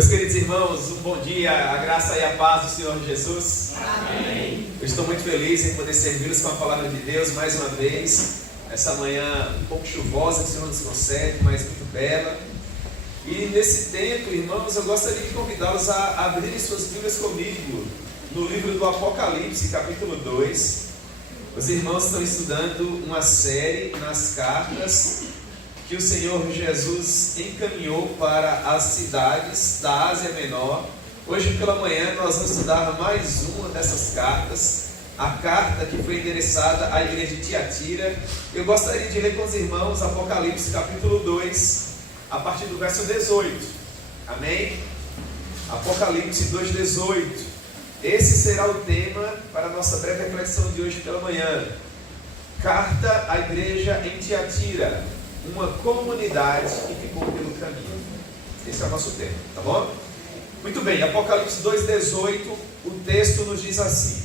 Meus queridos irmãos, um bom dia, a graça e a paz do Senhor Jesus. Amém. Eu estou muito feliz em poder servi-los com a palavra de Deus mais uma vez, essa manhã um pouco chuvosa que o Senhor nos concede, mas muito bela. E nesse tempo, irmãos, eu gostaria de convidá-los a abrirem suas Bíblias comigo no livro do Apocalipse, capítulo 2. Os irmãos estão estudando uma série nas cartas que o Senhor Jesus encaminhou para as cidades da Ásia Menor. Hoje pela manhã nós vamos estudar mais uma dessas cartas, a carta que foi endereçada à igreja de Tiatira. Eu gostaria de ler com os irmãos Apocalipse capítulo 2, a partir do verso 18. Amém? Apocalipse 2:18. Esse será o tema para a nossa breve reflexão de hoje pela manhã. Carta à igreja em Tiatira, uma comunidade que ficou pelo caminho. Esse é o nosso tema, tá bom? Muito bem, Apocalipse 2:18, o texto nos diz assim: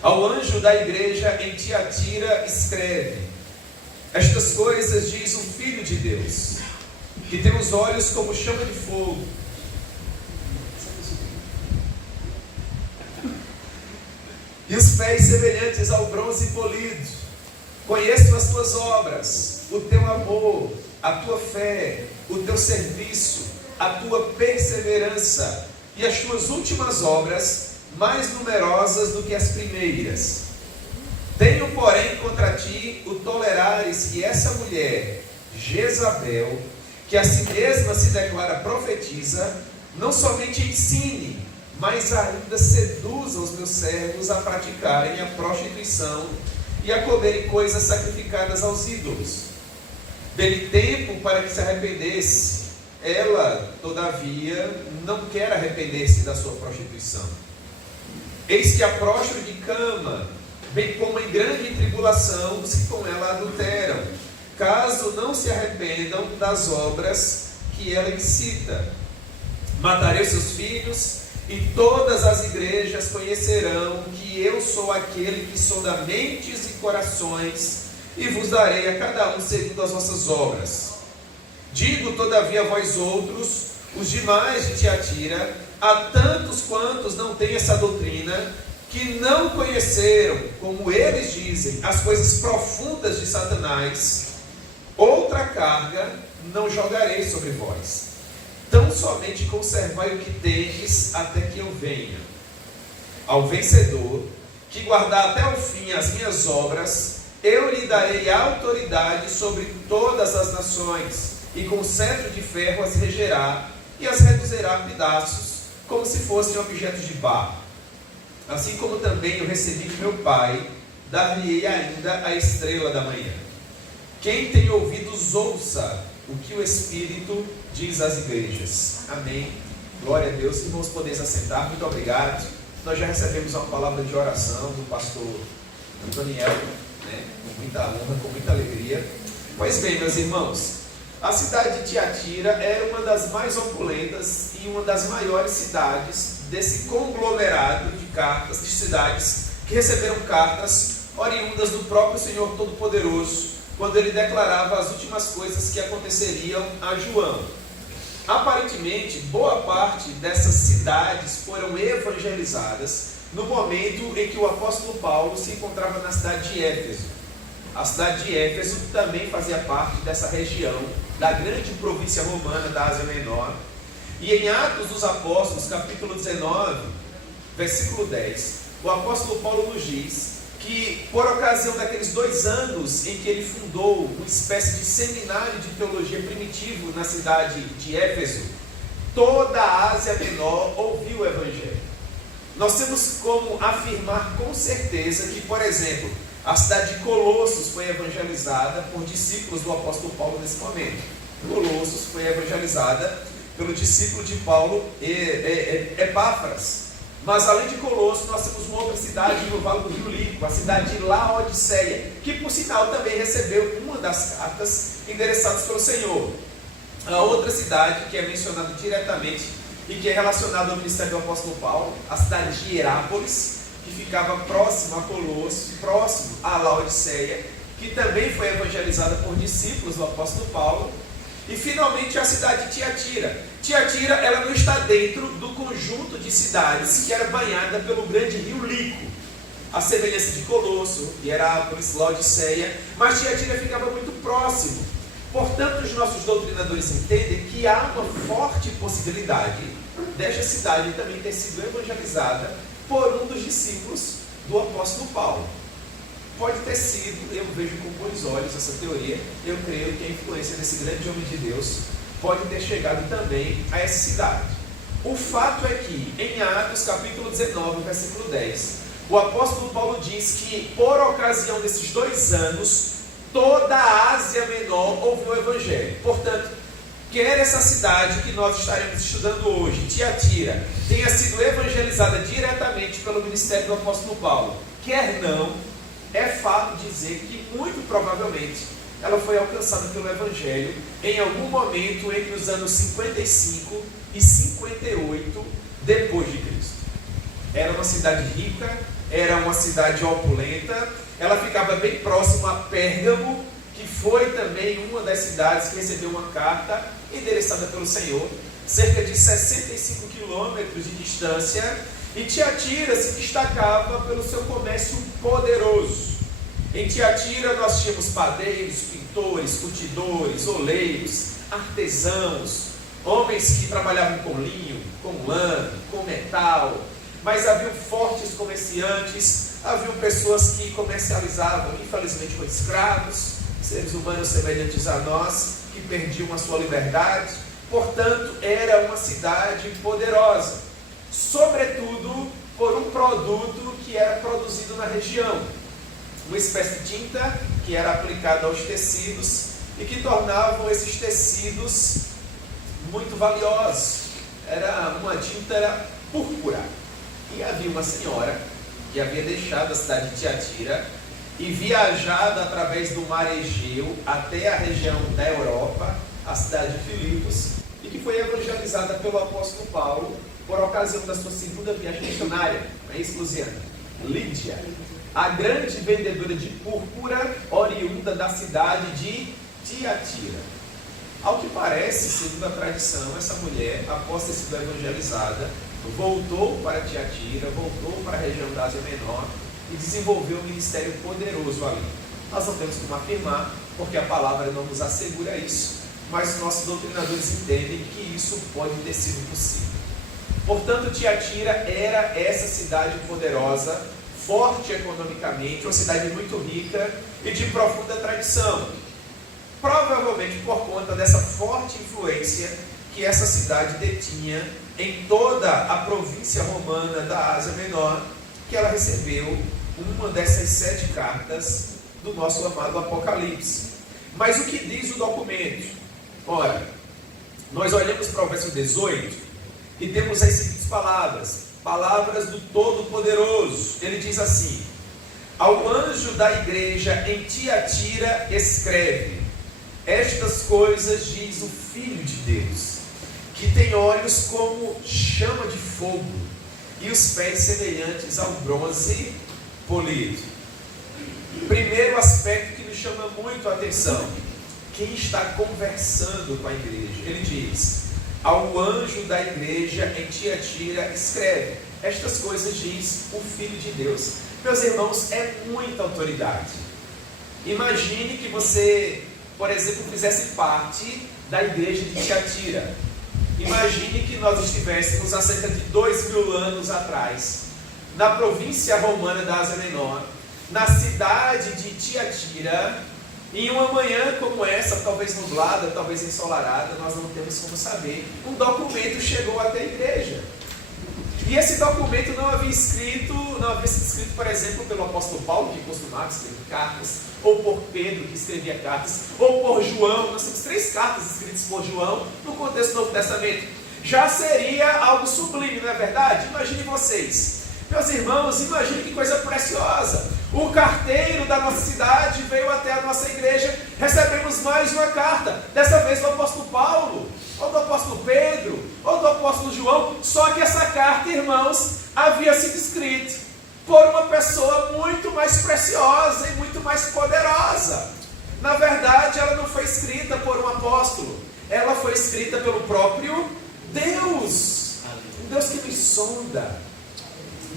ao anjo da igreja em Tiatira escreve: estas coisas diz o Filho de Deus, que tem os olhos como chama de fogo, e os pés semelhantes ao bronze polido. Conheço as tuas obras, o teu amor, a tua fé, o teu serviço, a tua perseverança e as tuas últimas obras, mais numerosas do que as primeiras. Tenho, porém, contra ti o tolerares que essa mulher, Jezabel, que a si mesma se declara profetisa, não somente ensine, mas ainda seduza os meus servos a praticarem a prostituição e a comerem coisas sacrificadas aos ídolos. Dê-lhe tempo para que se arrependesse. Ela, todavia, não quer arrepender-se da sua prostituição. Eis que a próstro de cama, bem como em grande tribulação os que com ela adulteram, caso não se arrependam das obras que ela incita. Matarei os seus filhos, e todas as igrejas conhecerão que eu sou aquele que sonda mentes e corações, e vos darei a cada um segundo as vossas obras. Digo, todavia, a vós outros, os demais de Tiatira, a tantos quantos não têm essa doutrina, que não conheceram, como eles dizem, as coisas profundas de Satanás, outra carga não jogarei sobre vós. Tão somente conservai o que tendes até que eu venha. Ao vencedor, que guardar até o fim as minhas obras, eu lhe darei autoridade sobre todas as nações, e com cetro de ferro as regerá, e as reduzirá a pedaços, como se fossem objetos de barro. Assim como também eu recebi de meu Pai, dar-lhe-ei ainda a estrela da manhã. Quem tem ouvidos, ouça o que o Espírito diz às igrejas. Amém. Glória a Deus. Irmãos, podeis assentar. Muito obrigado. Nós já recebemos uma palavra de oração do pastor Antoniel, com muita honra, com muita alegria. Pois bem, meus irmãos, a cidade de Tiatira era uma das mais opulentas e uma das maiores cidades desse conglomerado de cartas, de cidades que receberam cartas oriundas do próprio Senhor Todo-Poderoso, quando ele declarava as últimas coisas que aconteceriam a João. Aparentemente, boa parte dessas cidades foram evangelizadas no momento em que o apóstolo Paulo se encontrava na cidade de Éfeso. A cidade de Éfeso também fazia parte dessa região da grande província romana da Ásia Menor. E em Atos dos Apóstolos, capítulo 19, versículo 10, o apóstolo Paulo nos diz que, por ocasião daqueles 2 anos em que ele fundou uma espécie de seminário de teologia primitivo na cidade de Éfeso, toda a Ásia Menor ouviu o Evangelho. Nós temos como afirmar com certeza que, por exemplo, a cidade de Colossos foi evangelizada por discípulos do apóstolo Paulo nesse momento. Colossos foi evangelizada pelo discípulo de Paulo, Epáfras. Mas além de Colossos, nós temos uma outra cidade no Vale do Rio Líquido, a cidade de Laodiceia, que por sinal também recebeu uma das cartas endereçadas pelo Senhor. A outra cidade que é mencionada diretamente e que é relacionada ao ministério do apóstolo Paulo, a cidade de Hierápolis, que ficava próximo a Colossos, próximo a Laodiceia, que também foi evangelizada por discípulos do apóstolo Paulo. E finalmente a cidade de Tiatira. Tiatira, ela não está dentro do conjunto de cidades que era banhada pelo grande rio Lico, a semelhança de Colosso, Hierápolis, Laodiceia, mas Tiatira ficava muito próximo. Portanto, os nossos doutrinadores entendem que há uma forte possibilidade desta cidade também ter sido evangelizada por um dos discípulos do apóstolo Paulo. Pode ter sido, eu vejo com bons olhos essa teoria, eu creio que a influência desse grande homem de Deus pode ter chegado também a essa cidade. O fato é que, em Atos capítulo 19, versículo 10, o apóstolo Paulo diz que, por ocasião desses 2 anos, toda a Ásia Menor ouviu o Evangelho. Portanto, quer essa cidade que nós estaremos estudando hoje, Tiatira, tenha sido evangelizada diretamente pelo ministério do apóstolo Paulo, quer não, é fato dizer que, muito provavelmente, ela foi alcançada pelo Evangelho em algum momento entre os anos 55 e 58 depois de Cristo. Era uma cidade rica, era uma cidade opulenta, ela ficava bem próxima a Pérgamo, que foi também uma das cidades que recebeu uma carta endereçada pelo Senhor, cerca de 65 quilômetros de distância, e Tiatira se destacava pelo seu comércio poderoso. Em Tiatira nós tínhamos padeiros, pintores, curtidores, oleiros, artesãos, homens que trabalhavam com linho, com lã, com metal, mas haviam fortes comerciantes, haviam pessoas que comercializavam, infelizmente, com escravos, seres humanos semelhantes a nós, que perdiam a sua liberdade. Portanto, era uma cidade poderosa, sobretudo por um produto que era produzido na região, uma espécie de tinta que era aplicada aos tecidos e que tornavam esses tecidos muito valiosos. Uma tinta era púrpura. E havia uma senhora que havia deixado a cidade de Tiatira e viajado através do mar Egeu até a região da Europa, a cidade de Filipos, e que foi evangelizada pelo apóstolo Paulo por ocasião da sua segunda viagem missionária. Não é isso, Luciana? Lídia, a grande vendedora de púrpura oriunda da cidade de Tiatira. Ao que parece, segundo a tradição, essa mulher, após ter sido evangelizada, voltou para Tiatira, voltou para a região da Ásia Menor e desenvolveu um ministério poderoso ali. Nós não temos como afirmar, porque a palavra não nos assegura isso, mas nossos doutrinadores entendem que isso pode ter sido possível. Portanto, Tiatira era essa cidade poderosa, forte economicamente, uma cidade muito rica e de profunda tradição. Provavelmente por conta dessa forte influência que essa cidade detinha em toda a província romana da Ásia Menor, que ela recebeu uma dessas 7 cartas do nosso amado Apocalipse. Mas o que diz o documento? Ora, nós olhamos para o verso 18 e temos as seguintes palavras do Todo-Poderoso. Ele diz assim: ao anjo da igreja em Tiatira escreve: estas coisas diz o Filho de Deus, que tem olhos como chama de fogo e os pés semelhantes ao bronze polido. Primeiro aspecto que nos chama muito a atenção: quem está conversando com a igreja? Ele diz: ao anjo da igreja em Tiatira escreve, estas coisas diz o Filho de Deus. Meus irmãos, é muita autoridade. Imagine que você, por exemplo, fizesse parte da igreja de Tiatira. Imagine que nós estivéssemos há cerca de 2000 anos atrás, na província romana da Ásia Menor, na cidade de Tiatira, em uma manhã como essa, talvez nublada, talvez ensolarada, nós não temos como saber, um documento chegou até a igreja. E esse documento não havia sido escrito, por exemplo, pelo apóstolo Paulo, que costumava escrever cartas, ou por Pedro, que escrevia cartas, ou por João. Nós temos 3 cartas escritas por João no contexto do Novo Testamento. Já seria algo sublime, não é verdade? Imagine vocês. Meus irmãos, imagine que coisa preciosa. O carteiro da nossa cidade veio até a nossa igreja, recebemos mais uma carta, dessa vez do apóstolo Paulo, ou do apóstolo Pedro, ou do apóstolo João, só que essa carta, irmãos, havia sido escrita por uma pessoa muito mais preciosa e muito mais poderosa. Na verdade, ela não foi escrita por um apóstolo, ela foi escrita pelo próprio Deus. Um Deus que nos sonda,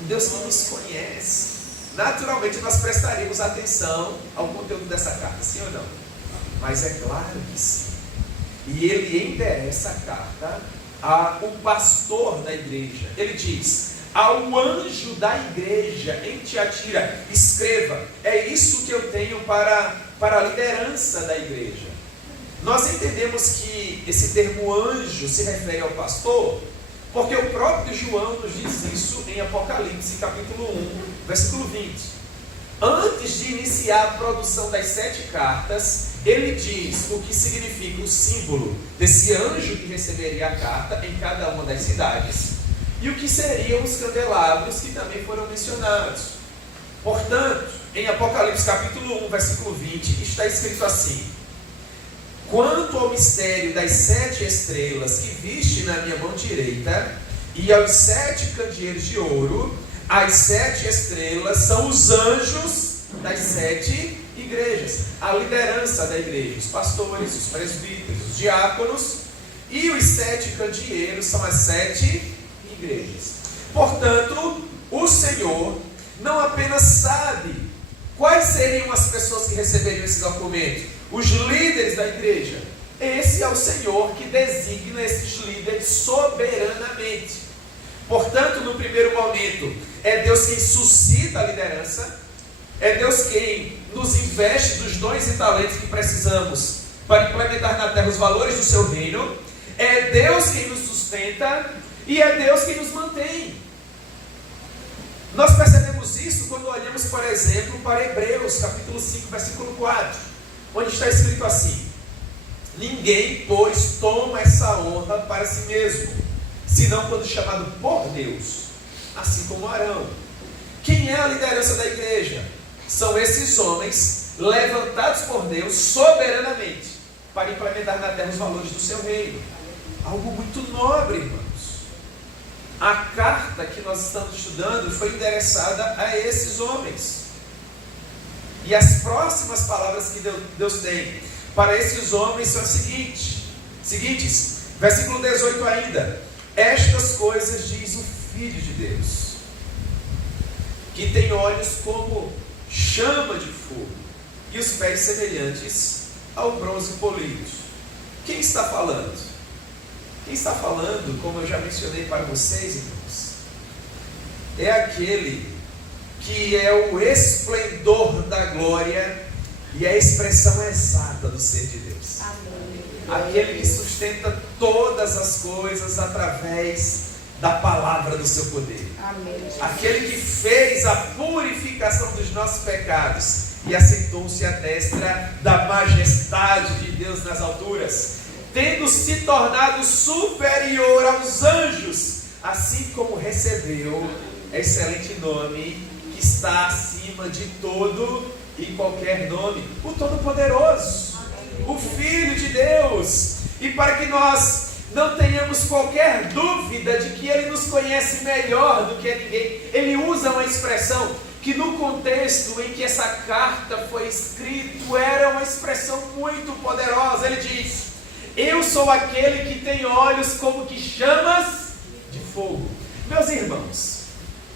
um Deus que nos conhece. Naturalmente nós prestaríamos atenção ao conteúdo dessa carta, sim ou não? Mas é claro que sim. E ele endereça a carta ao pastor da igreja. Ele diz: ao anjo da igreja em Tiatira, escreva. É isso que eu tenho para a liderança da igreja. Nós entendemos que esse termo anjo se refere ao pastor, porque o próprio João nos diz isso em Apocalipse, capítulo 1, versículo 20. Antes de iniciar a produção das 7 cartas, ele diz o que significa o símbolo desse anjo que receberia a carta em cada uma das cidades, e o que seriam os candelabros que também foram mencionados. Portanto, em Apocalipse capítulo 1, versículo 20, está escrito assim: quanto ao mistério das 7 estrelas que viste na minha mão direita, e aos 7 candeeiros de ouro, as 7 estrelas são os anjos das 7 igrejas, a liderança da igreja, os pastores, os presbíteros, os diáconos, e os 7 candeeiros são as 7 igrejas. Portanto, o Senhor não apenas sabe quais seriam as pessoas que receberiam esse documento, os líderes da igreja. Esse é o Senhor que designa esses líderes soberanamente. Portanto, no primeiro momento, é Deus quem suscita a liderança, é Deus quem nos investe dos dons e talentos que precisamos para implementar na terra os valores do seu reino, é Deus quem nos sustenta e é Deus quem nos mantém. Nós percebemos isso quando olhamos, por exemplo, para Hebreus, capítulo 5, versículo 4, onde está escrito assim: ninguém, pois, toma essa honra para si mesmo, senão quando chamado por Deus, assim como Arão. Quem é a liderança da igreja? São esses homens levantados por Deus soberanamente para implementar na terra os valores do seu reino. Algo muito nobre, irmãos. A carta que nós estamos estudando foi endereçada a esses homens. E as próximas palavras que Deus tem para esses homens são as seguintes, versículo 18 ainda: estas coisas diz o Filho de Deus, que tem olhos como chama de fogo e os pés semelhantes ao bronze polido. Quem está falando? Quem está falando, como eu já mencionei para vocês, irmãos, é aquele que é o esplendor da glória e a expressão exata do ser de Deus. Amém. Aquele que sustenta todas as coisas através da palavra do seu poder. Amém. Aquele que fez a purificação dos nossos pecados e assentou-se à destra da majestade de Deus nas alturas, tendo se tornado superior aos anjos, assim como recebeu excelente nome que está acima de todo e qualquer nome, o Todo-Poderoso, o Filho de Deus. E para que nós não tenhamos qualquer dúvida de que Ele nos conhece melhor do que ninguém, Ele usa uma expressão que no contexto em que essa carta foi escrita era uma expressão muito poderosa. Ele diz: eu sou aquele que tem olhos como que chamas de fogo. Meus irmãos,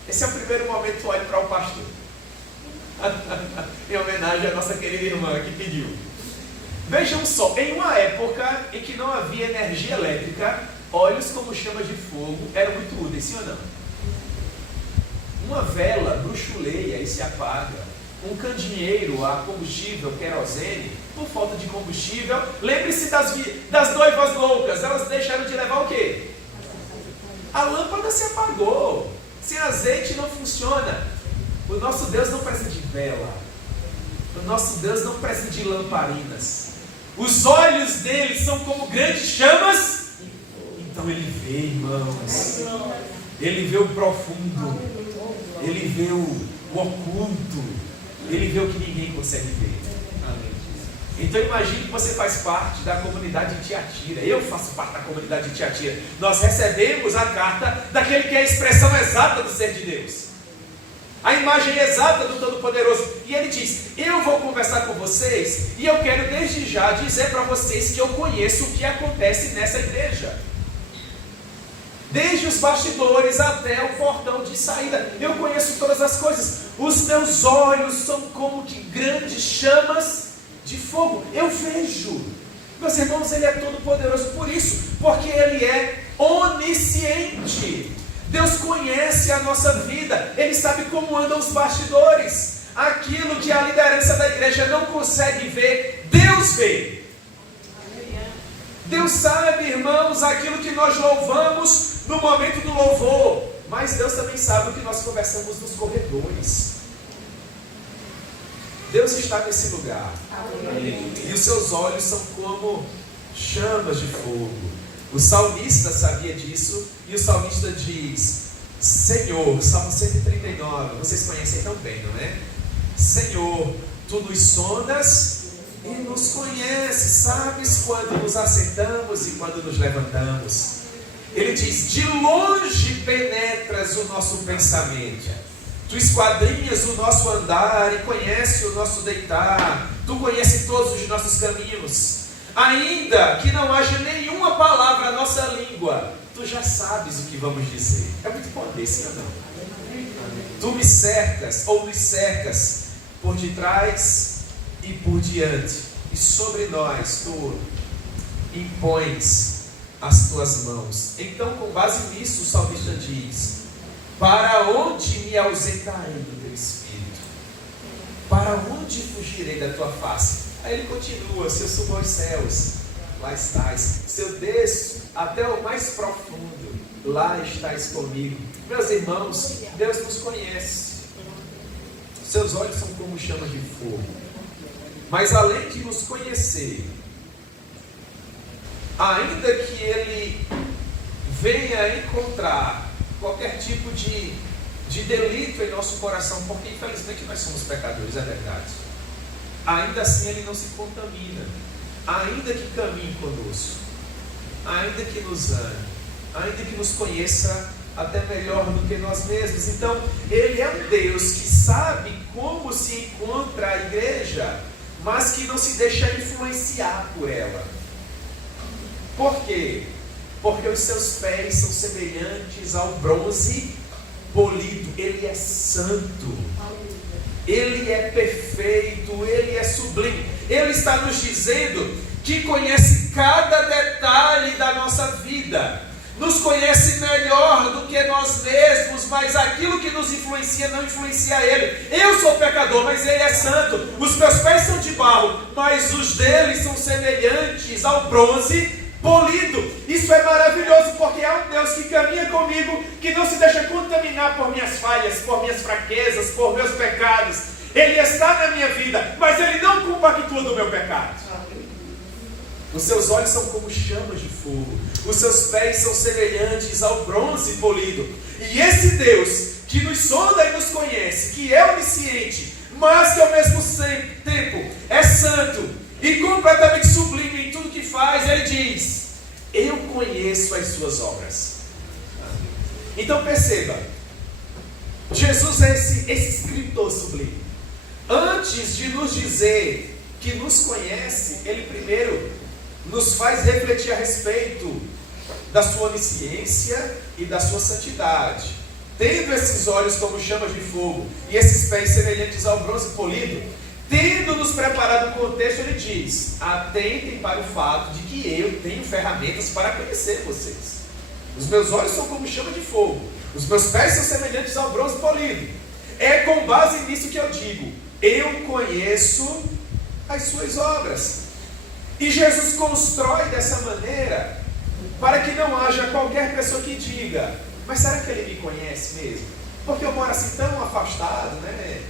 esse é o primeiro momento, olhe para o pastor em homenagem à nossa querida irmã que pediu. Vejam só, em uma época em que não havia energia elétrica, olhos como chamas de fogo eram muito úteis, sim ou não? Uma vela bruxuleia e se apaga, um candeeiro a combustível, querosene, por falta de combustível. Lembre-se das noivas loucas, elas deixaram de levar o quê? A lâmpada se apagou, sem azeite não funciona. O nosso Deus não precisa de vela, o nosso Deus não precisa de lamparinas. Os olhos dele são como grandes chamas. Então ele vê, irmãos, ele vê o profundo, ele vê o oculto, ele vê o que ninguém consegue ver. Então imagine que você faz parte da comunidade de Tiatira. Eu faço parte da comunidade de Tiatira. Nós recebemos a carta daquele que é a expressão exata do ser de Deus, a imagem exata do Todo-Poderoso. E ele diz: eu vou conversar conversar com vocês e eu quero desde já dizer para vocês que eu conheço o que acontece nessa igreja. Desde os bastidores até o portão de saída, eu conheço todas as coisas. Os meus olhos são como que grandes chamas de fogo. Eu vejo. Meus irmãos, Ele é todo poderoso por isso, porque Ele é onisciente. Deus conhece a nossa vida, Ele sabe como andam os bastidores. Aquilo que a liderança da igreja não consegue ver, Deus vê. Deus sabe, irmãos, aquilo que nós louvamos no momento do louvor, mas Deus também sabe o que nós conversamos nos corredores. Deus está nesse lugar. E os seus olhos são como chamas de fogo. O salmista sabia disso, e o salmista diz: Senhor, Salmo 139, vocês conhecem tão bem, não é? Senhor, Tu nos sondas e nos conheces, sabes quando nos assentamos e quando nos levantamos. Ele diz: de longe penetras o nosso pensamento, Tu esquadrinhas o nosso andar e conheces o nosso deitar, Tu conheces todos os nossos caminhos. Ainda que não haja nenhuma palavra na nossa língua, Tu já sabes o que vamos dizer. É muito poder, sim ou não? Tu me cercas, ou nos cercas, por detrás e por diante, e sobre nós Tu impões as Tuas mãos. Então, com base nisso, o salmista diz: para onde me ausentarei do Teu Espírito? Para onde fugirei da Tua face? Aí ele continua: se eu subo aos céus, lá estás. Se eu desço até o mais profundo, lá estás comigo. Meus irmãos, Deus nos conhece. Seus olhos são como chamas de fogo. Mas além de nos conhecer, ainda que Ele venha encontrar qualquer tipo de delito em nosso coração, porque infelizmente nós somos pecadores, é verdade, ainda assim Ele não se contamina, ainda que caminhe conosco, ainda que nos ame, ainda que nos conheça até melhor do que nós mesmos. Então, Ele é um Deus que sabe como se encontra a igreja, mas que não se deixa influenciar por ela. Por quê? Porque os seus pés são semelhantes ao bronze polido. Ele é santo, Ele é perfeito, Ele é sublime. Ele está nos dizendo que conhece cada detalhe da nossa vida, nos conhece melhor do que nós mesmos, mas aquilo que nos influencia não influencia Ele. Eu sou pecador, mas Ele é santo. Os meus pés são de barro, mas os dele são semelhantes ao bronze polido. Isso é maravilhoso, porque é um Deus que caminha comigo, que não se deixa contaminar por minhas falhas, por minhas fraquezas, por meus pecados. Ele está na minha vida, mas Ele não compactua do meu pecado. Os seus olhos são como chamas de fogo, os seus pés são semelhantes ao bronze polido. E esse Deus que nos sonda e nos conhece, que é onisciente, mas que ao mesmo tempo é santo e completamente sublime em tudo que faz, Ele diz: eu conheço as suas obras. Então perceba, Jesus é esse escritor sublime. Antes de nos dizer que nos conhece, Ele primeiro nos faz refletir a respeito da sua onisciência e da sua santidade. Tendo esses olhos como chamas de fogo e esses pés semelhantes ao bronze polido, tendo nos preparado o contexto, Ele diz: atentem para o fato de que eu tenho ferramentas para conhecer vocês. Os meus olhos são como chama de fogo, os meus pés são semelhantes ao bronze polido. É com base nisso que eu digo: eu conheço as suas obras. E Jesus constrói dessa maneira para que não haja qualquer pessoa que diga: mas será que Ele me conhece mesmo? Porque eu moro assim tão afastado, né?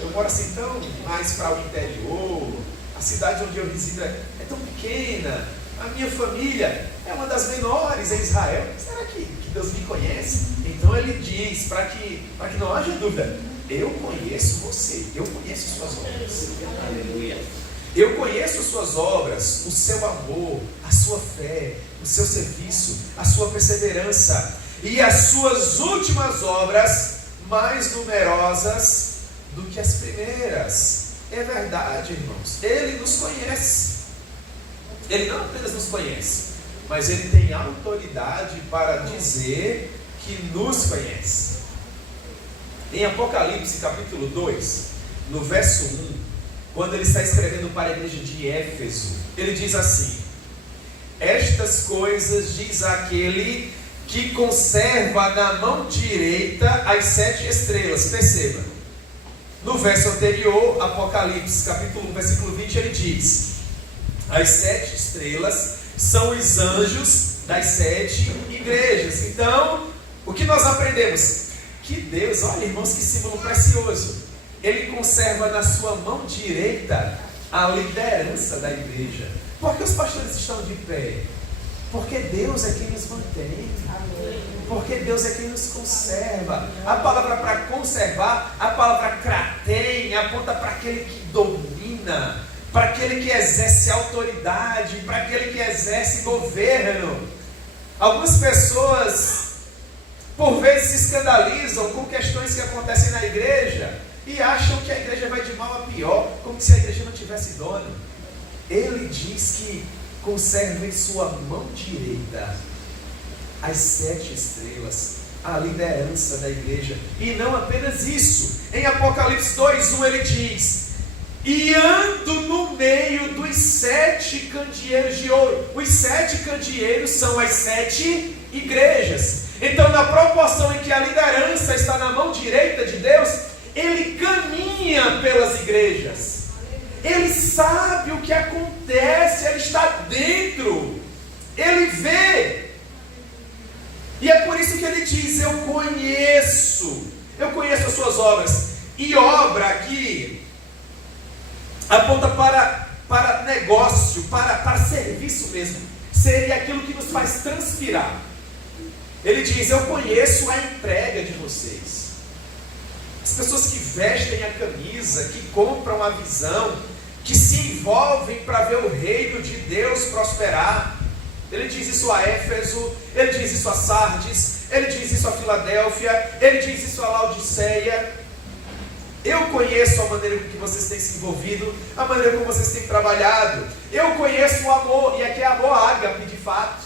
Eu moro assim tão mais para o interior, a cidade onde eu resido é tão pequena, a minha família é uma das menores em Israel. Será que Deus me conhece? Então Ele diz, para que não haja dúvida: eu conheço você, eu conheço suas obras. Aleluia. Eu conheço suas obras, o seu amor, a sua fé, o seu serviço, a sua perseverança e as suas últimas obras mais numerosas do que as primeiras. É verdade, irmãos. Ele nos conhece. Ele não apenas nos conhece, mas Ele tem autoridade para dizer que nos conhece. Em Apocalipse capítulo 2, no verso 1, quando ele está escrevendo para a igreja de Éfeso, ele diz assim: estas coisas diz aquele que conserva na mão direita as 7 estrelas. Perceba, no verso anterior, Apocalipse capítulo 1, versículo 20, ele diz: as 7 estrelas são os anjos das 7 igrejas. Então, o que nós aprendemos? Que Deus, olha, irmãos, que símbolo precioso. Ele conserva na sua mão direita a liderança da igreja. Por que os pastores estão de pé? Porque Deus é quem nos mantém. Porque Deus é quem nos conserva. A palavra para conservar, a palavra kratem, aponta para aquele que domina, para aquele que exerce autoridade, para aquele que exerce governo. Algumas pessoas, por vezes, se escandalizam com questões que acontecem na igreja e acham que a igreja vai de mal a pior, como se a igreja não tivesse dono. Ele diz que conserva em sua mão direita as 7 estrelas, a liderança da igreja. E não apenas isso. Em Apocalipse 2:1 ele diz: e ando no meio dos 7 candeeiros de ouro. Os 7 candeeiros são as 7 igrejas. Então, na proporção em que a liderança está na mão direita de Deus, ele caminha pelas igrejas. Ele sabe o que acontece, ele está dentro, ele vê. E é por isso que ele diz: eu conheço as suas obras. E obra aqui aponta para negócio, para serviço mesmo. Seria aquilo que nos faz transpirar. Ele diz: eu conheço a entrega de vocês. As pessoas que vestem a camisa, que compram a visão, que se envolvem para ver o reino de Deus prosperar. Ele diz isso a Éfeso, ele diz isso a Sardes, ele diz isso a Filadélfia, ele diz isso a Laodiceia. Eu conheço a maneira com que vocês têm se envolvido, a maneira como vocês têm trabalhado. Eu conheço o amor, e aqui é amor ágape de fato.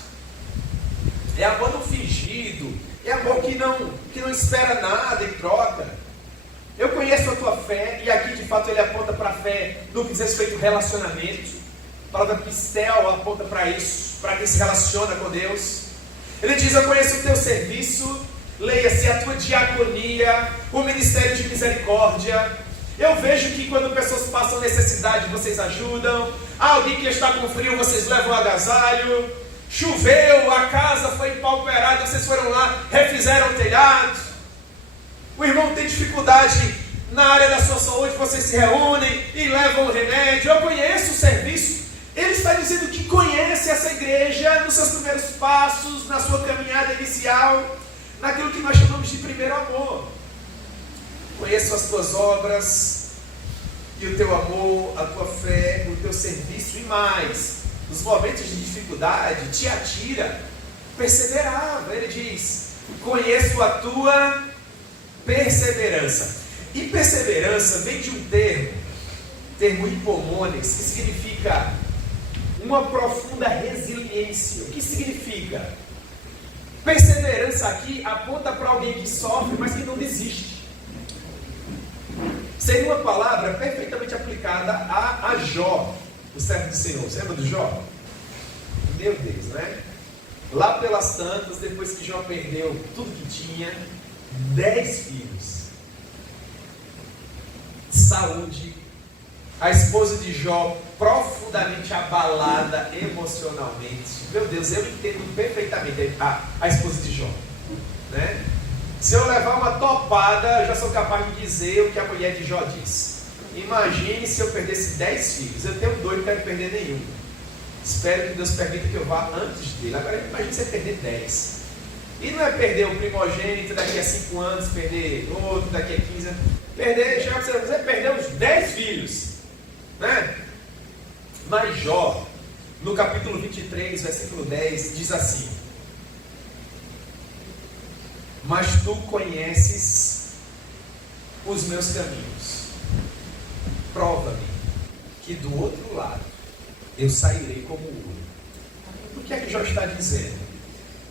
É amor não fingido, é amor que não espera nada em troca. Eu conheço a tua fé, e aqui de fato ele aponta para a fé no que diz respeito ao relacionamento. A palavra pistel aponta para isso, para quem se relaciona com Deus. Ele diz: eu conheço o teu serviço, leia-se a tua diaconia, o ministério de misericórdia. Eu vejo que quando pessoas passam necessidade, vocês ajudam. Alguém que está com frio, vocês levam agasalho. Choveu, a casa foi empauperada, vocês foram lá, refizeram o telhado. O irmão tem dificuldade na área da sua saúde, vocês se reúnem e levam o remédio. Eu conheço o serviço. Ele está dizendo que conhece essa igreja nos seus primeiros passos, na sua caminhada inicial, naquilo que nós chamamos de primeiro amor. Conheço as tuas obras, e o teu amor, a tua fé, o teu serviço, e mais, nos momentos de dificuldade, te atira, perseverava. Ele diz: conheço a tua perseverança. E perseverança vem de um termo hipomônix, que significa uma profunda resiliência. O que significa? Perseverança aqui aponta para alguém que sofre, mas que não desiste. Seria uma palavra perfeitamente aplicada a Jó, o servo do Senhor. Você lembra do Jó? Meu Deus, né? Lá pelas tantas, depois que Jó perdeu tudo que tinha, 10 filhos, saúde, a esposa de Jó profundamente abalada emocionalmente. Meu Deus, eu entendo perfeitamente a esposa de Jó, né? Se eu levar uma topada, eu já sou capaz de dizer o que a mulher de Jó diz. Imagine se eu perdesse 10 filhos. Eu tenho 2, não quero perder nenhum. Espero que Deus permita que eu vá antes dele. Agora imagine você perder 10. E não é perder o primogênito daqui a 5 anos, perder outro daqui a 15 anos. Perder, já você perder uns 10 filhos, né? Mas Jó, no capítulo 23, versículo 10, diz assim: mas tu conheces os meus caminhos. prova-me que do outro lado eu sairei como ouro. O que é que Jó está dizendo?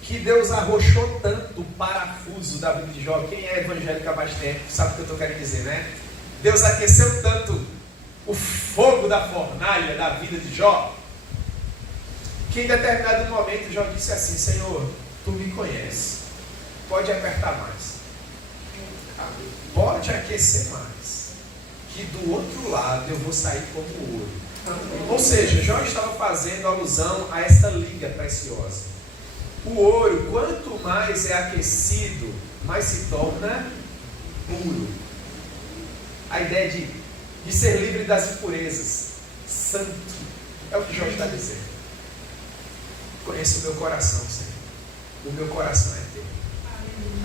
Que Deus arrochou tanto o parafuso da vida de Jó. Quem é evangélico há mais tempo sabe o que eu estou querendo dizer, né? Deus aqueceu tanto o fogo da fornalha da vida de Jó, que em determinado momento Jó disse assim: Senhor, tu me conheces, pode apertar mais, pode aquecer mais, que do outro lado eu vou sair como ouro. Ou seja, Jó estava fazendo alusão a esta liga preciosa. O ouro, quanto mais é aquecido, mais se torna puro. A ideia de ser livre das impurezas, santo, é o que Jó está dizendo. Conheço o meu coração, Senhor. O meu coração é teu.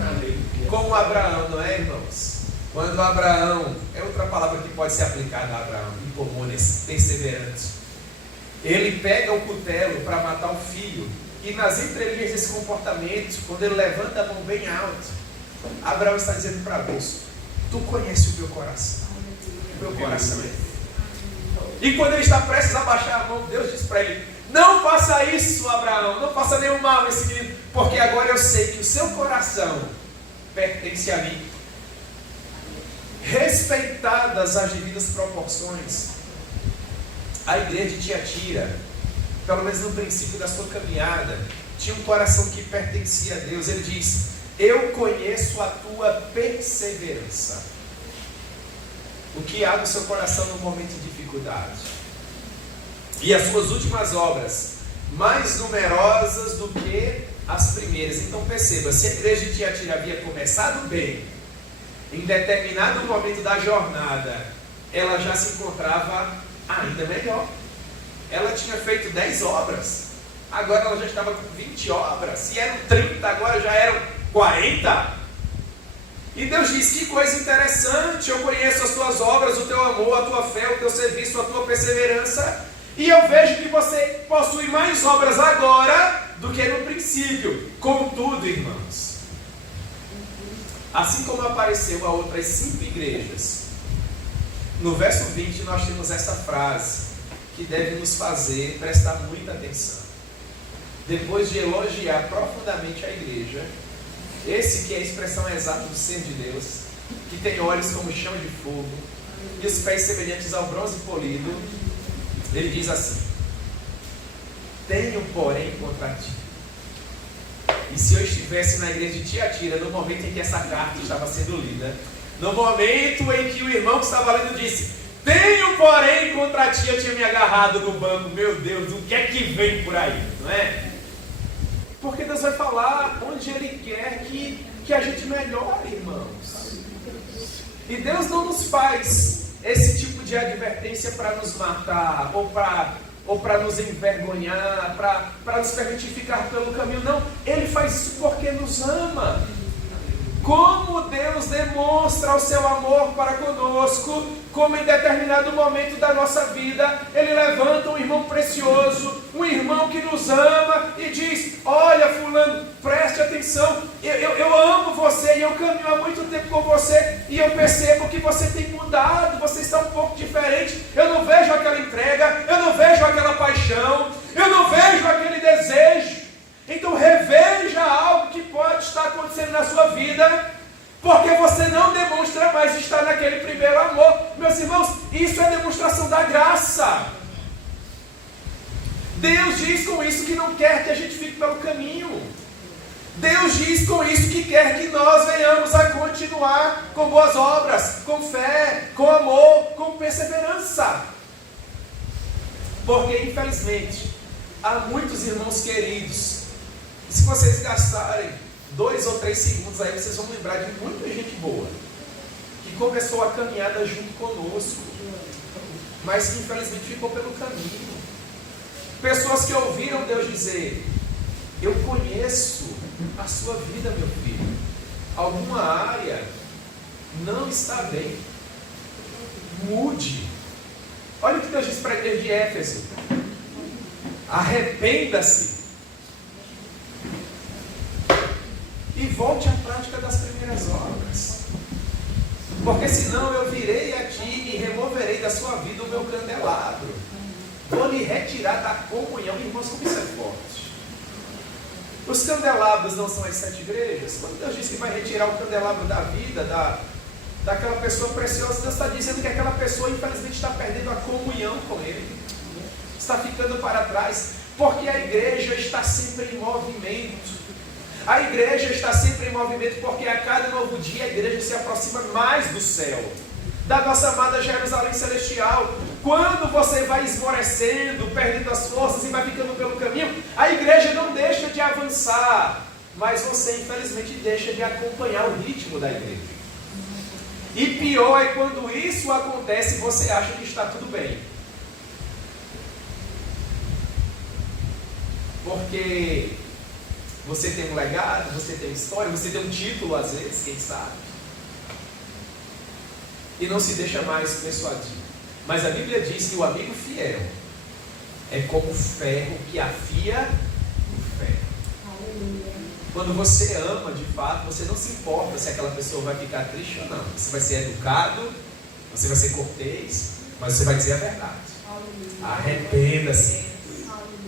Amém. Como Abraão, não é, irmãos? Quando Abraão, é outra palavra que pode ser aplicada a Abraão, hipomônes, perseverante. Ele pega o cutelo para matar o filho, e nas entrelinhas desse comportamento, quando ele levanta a mão bem alto, Abraão está dizendo para Deus: tu conheces o meu coração. O meu coração é teu. E quando ele está prestes a baixar a mão, Deus diz para ele: não faça isso, Abraão, não faça nenhum mal a esse menino, porque agora eu sei que o seu coração pertence a mim. Respeitadas as devidas proporções, a igreja de Tiatira, pelo menos no princípio da sua caminhada, tinha um coração que pertencia a Deus. Ele diz: eu conheço a tua perseverança. O que há no seu coração no momento de dificuldade. E as suas últimas obras, mais numerosas do que as primeiras. Então perceba, se a igreja de Tiatira havia começado bem, em determinado momento da jornada, ela já se encontrava ainda melhor. Ela tinha feito 10 obras, agora ela já estava com 20 obras. Se eram 30, agora já eram 40. E Deus diz: que coisa interessante, eu conheço as tuas obras, o teu amor, a tua fé, o teu serviço, a tua perseverança, e eu vejo que você possui mais obras agora do que no princípio. Contudo, irmãos, assim como apareceu a outras 5 igrejas, no verso 20 nós temos essa frase que deve nos fazer prestar muita atenção. Depois de elogiar profundamente a igreja, esse que é a expressão exata do ser de Deus, que tem olhos como chama de fogo e os pés semelhantes ao bronze polido, ele diz assim: tenho porém contra ti. E se eu estivesse na igreja de Tiatira, no momento em que essa carta estava sendo lida, no momento em que o irmão que estava lendo disse: tenho porém contra ti, eu tinha me agarrado no banco. Meu Deus, o que é que vem por aí? Não é? Porque Deus vai falar onde Ele quer que a gente melhore, irmãos. E Deus não nos faz esse tipo de advertência para nos matar, ou para nos envergonhar, para nos permitir ficar pelo caminho. Não, Ele faz isso porque nos ama. Como Deus demonstra o seu amor para conosco, como em determinado momento da nossa vida, Ele levanta um irmão precioso, um irmão que nos ama e diz: olha fulano, preste atenção, eu amo você e eu caminho há muito tempo com você e eu percebo que você tem mudado, você está um pouco diferente, eu não vejo aquela entrega, eu não vejo aquela paixão, eu não vejo aquele desejo. Então reveja algo que pode estar acontecendo na sua vida, porque você não demonstra mais estar naquele primeiro amor. Meus irmãos, isso é demonstração da graça. Deus diz com isso que não quer que a gente fique pelo caminho. Deus diz com isso que quer que nós venhamos a continuar com boas obras, com fé, com amor, com perseverança. Porque infelizmente há muitos irmãos queridos, se vocês gastarem 2 ou 3 segundos aí, vocês vão lembrar de muita gente boa, que começou a caminhada junto conosco, mas que infelizmente ficou pelo caminho. Pessoas que ouviram Deus dizer: eu conheço a sua vida, meu filho, alguma área não está bem, mude. Olha o que Deus diz para a igreja de Éfeso: arrependa-se e volte à prática das primeiras obras. porque senão eu virei a ti e removerei da sua vida o meu candelabro. Vou lhe retirar da comunhão. Irmãos, como isso é forte. Os candelabros não são as 7 igrejas? Quando Deus diz que vai retirar o candelabro da vida, daquela pessoa preciosa, Deus está dizendo que aquela pessoa infelizmente está perdendo a comunhão com Ele, está ficando para trás, porque a igreja está sempre em movimento. A igreja está sempre em movimento porque a cada novo dia a igreja se aproxima mais do céu, da nossa amada Jerusalém Celestial. Quando você vai esmorecendo, perdendo as forças e vai ficando pelo caminho, a igreja não deixa de avançar, mas você infelizmente deixa de acompanhar o ritmo da igreja. E pior é quando isso acontece e você acha que está tudo bem. Porque você tem um legado, você tem uma história, você tem um título às vezes, quem sabe. E não se deixa mais persuadir. Mas a Bíblia diz que o amigo fiel é como o ferro que afia o ferro. Quando você ama de fato, você não se importa se aquela pessoa vai ficar triste ou não. Você vai ser educado, você vai ser cortês, mas você vai dizer a verdade. Arrependa-se.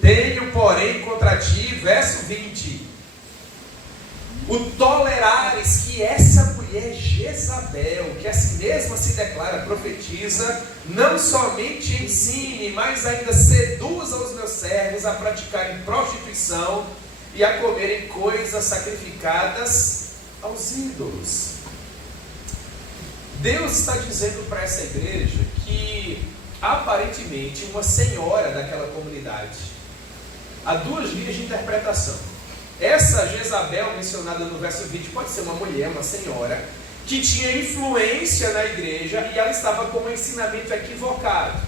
Tenho, porém, contra ti, verso 20, o tolerares que essa mulher Jezabel, que a si mesma se declara profetiza, não somente ensine, mas ainda seduza os meus servos a praticarem prostituição e a comerem coisas sacrificadas aos ídolos. Deus está dizendo para essa igreja que aparentemente uma senhora daquela comunidade, há 2 linhas de interpretação. Essa Jezabel mencionada no verso 20 pode ser uma mulher, uma senhora, que tinha influência na igreja e ela estava com um ensinamento equivocado.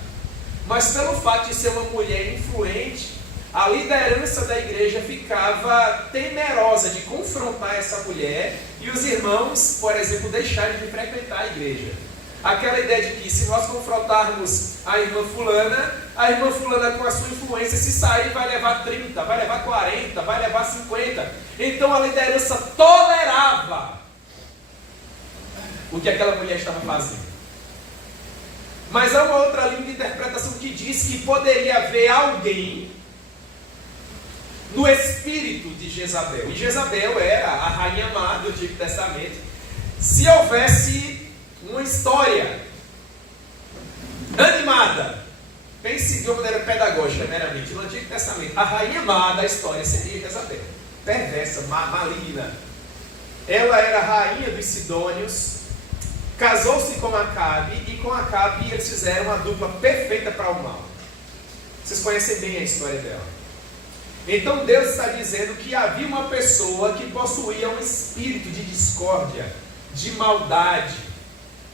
Mas pelo fato de ser uma mulher influente, a liderança da igreja ficava temerosa de confrontar essa mulher e os irmãos, por exemplo, deixarem de frequentar a igreja. Aquela ideia de que se nós confrontarmos a irmã fulana com a sua influência, se sair vai levar 30, vai levar 40, vai levar 50. Então a liderança tolerava o que aquela mulher estava fazendo. Mas há uma outra linha de interpretação que diz que poderia haver alguém no espírito de Jezabel. E Jezabel era a rainha má do Antigo Testamento. Se houvesse uma história animada, pense de uma maneira pedagógica meramente, no Antigo Testamento, a rainha má da história seria Jezabel, perversa, maligna. Ela era a rainha dos Sidônios, casou-se com Acabe, e com Acabe eles fizeram uma dupla perfeita para o mal. Vocês conhecem bem a história dela. Então Deus está dizendo que havia uma pessoa que possuía um espírito de discórdia, de maldade,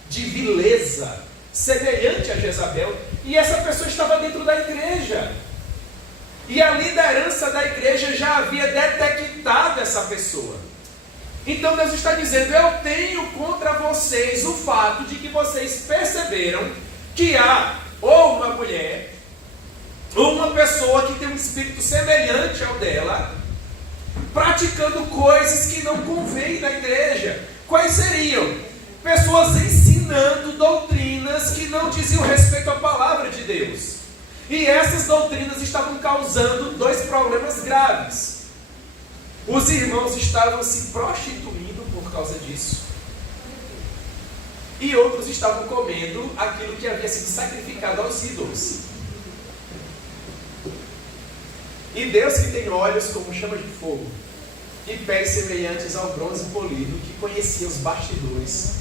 de vileza, semelhante a Jezabel, e essa pessoa estava dentro da igreja, e a liderança da igreja já havia detectado essa pessoa. Então Deus está dizendo: eu tenho contra vocês o fato de que vocês perceberam que há ou uma mulher, ou uma pessoa que tem um espírito semelhante ao dela, praticando coisas que não convêm na igreja. Quais seriam? Pessoas ensinando doutrinas que não diziam respeito à palavra de Deus. E essas doutrinas estavam causando 2 problemas graves. Os irmãos estavam se prostituindo por causa disso. E outros estavam comendo aquilo que havia sido sacrificado aos ídolos. E Deus, que tem olhos como chama de fogo e pés semelhantes ao bronze polido, que conhecia os bastidores,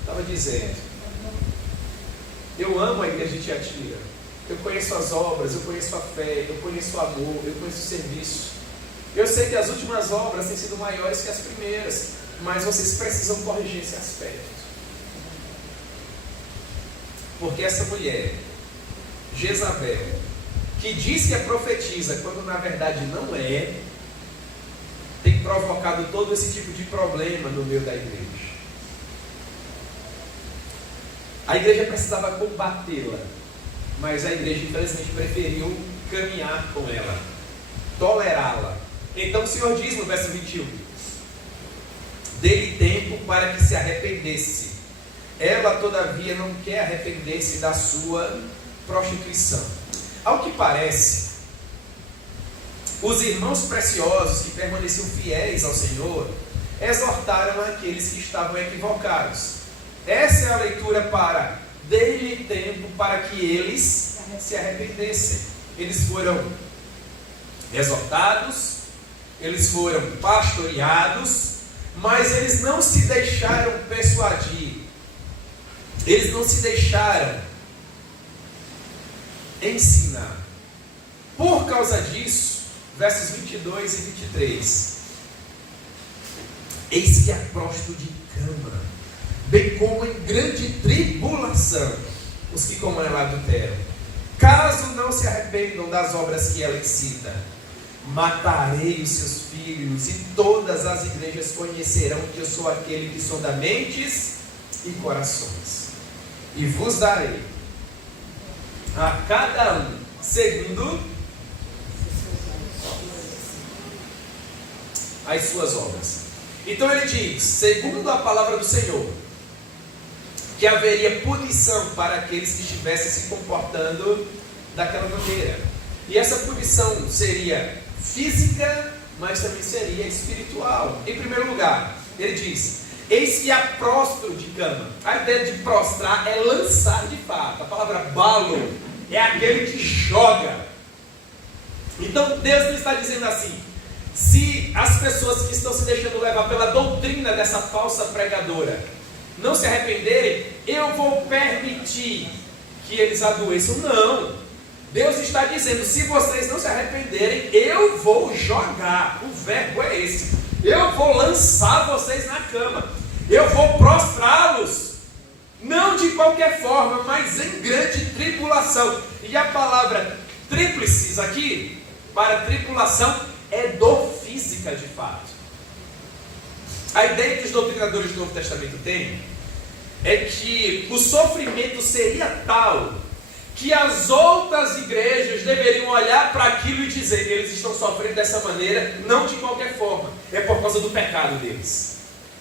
estava dizendo: eu amo a igreja de Tiatira, eu conheço as obras, eu conheço a fé, eu conheço o amor, eu conheço o serviço. Eu sei que as últimas obras têm sido maiores que as primeiras, mas vocês precisam corrigir esse aspecto. Porque essa mulher, Jezabel, que diz que é profetiza, quando na verdade não é, tem provocado todo esse tipo de problema no meio da igreja. A igreja precisava combatê-la, mas a igreja infelizmente preferiu caminhar com ela, tolerá-la. Então o Senhor diz no verso 21: dê-lhe tempo para que se arrependesse. ela todavia não quer arrepender-se da sua prostituição. Ao que parece, os irmãos preciosos que permaneciam fiéis ao Senhor exortaram aqueles que estavam equivocados. Essa é a leitura para dê-lhe tempo para que eles se arrependessem. Eles foram exortados, eles foram pastoreados, mas eles não se deixaram persuadir, eles não se deixaram ensinar. Por causa disso, versos 22 e 23, eis que a próstito de cama, bem como em grande tribulação, os que com ela adulteram, caso não se arrependam das obras que ela incita, matarei os seus filhos, e todas as igrejas conhecerão que eu sou aquele que sonda mentes e corações, e vos darei a cada um segundo as suas obras. Então ele diz, segundo a palavra do Senhor, que haveria punição para aqueles que estivessem se comportando daquela maneira. E essa punição seria física, mas também seria espiritual. Em primeiro lugar, ele diz, eis que a próstro de cama. A ideia de prostrar é lançar de fato. A palavra balo é aquele que joga. Então Deus não está dizendo assim, se as pessoas que estão se deixando levar pela doutrina dessa falsa pregadora não se arrependerem, eu vou permitir que eles adoeçam. Não, Deus está dizendo, se vocês não se arrependerem, eu vou jogar. O verbo é esse, eu vou lançar vocês na cama, eu vou prostrá-los, não de qualquer forma, mas em grande tribulação. E a palavra tríplices aqui, para tribulação, é dor física de fato. A ideia que os doutrinadores do Novo Testamento têm é que o sofrimento seria tal que as outras igrejas deveriam olhar para aquilo e dizer que eles estão sofrendo dessa maneira, não de qualquer forma, é por causa do pecado deles.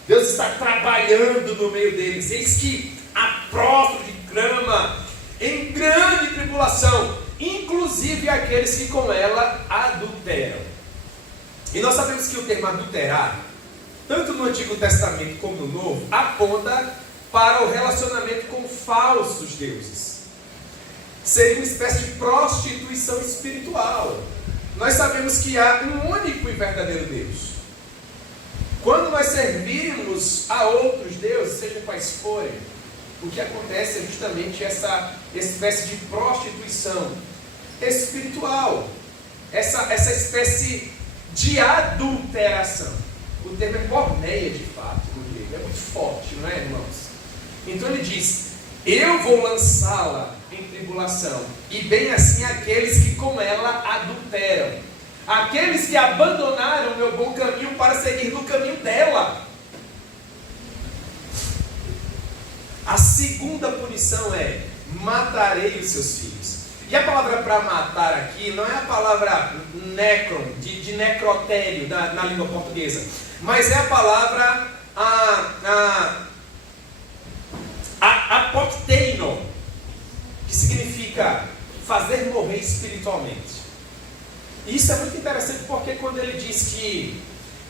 Deus está trabalhando no meio deles. Eis que a próstro de grama em grande tribulação, inclusive aqueles que com ela adulteram. E nós sabemos que o termo adulterar, tanto no Antigo Testamento como no Novo, aponta para o relacionamento com falsos deuses. Seria uma espécie de prostituição espiritual. Nós sabemos que há um único e verdadeiro Deus. Quando nós servirmos a outros deuses, seja quais forem, o que acontece é justamente essa espécie de prostituição espiritual, essa espécie de adulteração. O termo é porneia de fato no grego, é muito forte, não é, irmãos? Então ele diz, eu vou lançá-la em tribulação, e bem assim aqueles que com ela adulteram, aqueles que abandonaram o meu bom caminho para seguir no caminho dela. A segunda punição é, matarei os seus filhos. E a palavra para matar aqui não é a palavra necron, de necrotério na língua portuguesa, mas é a palavra apokteino, que significa fazer morrer espiritualmente. E isso é muito interessante porque quando ele diz que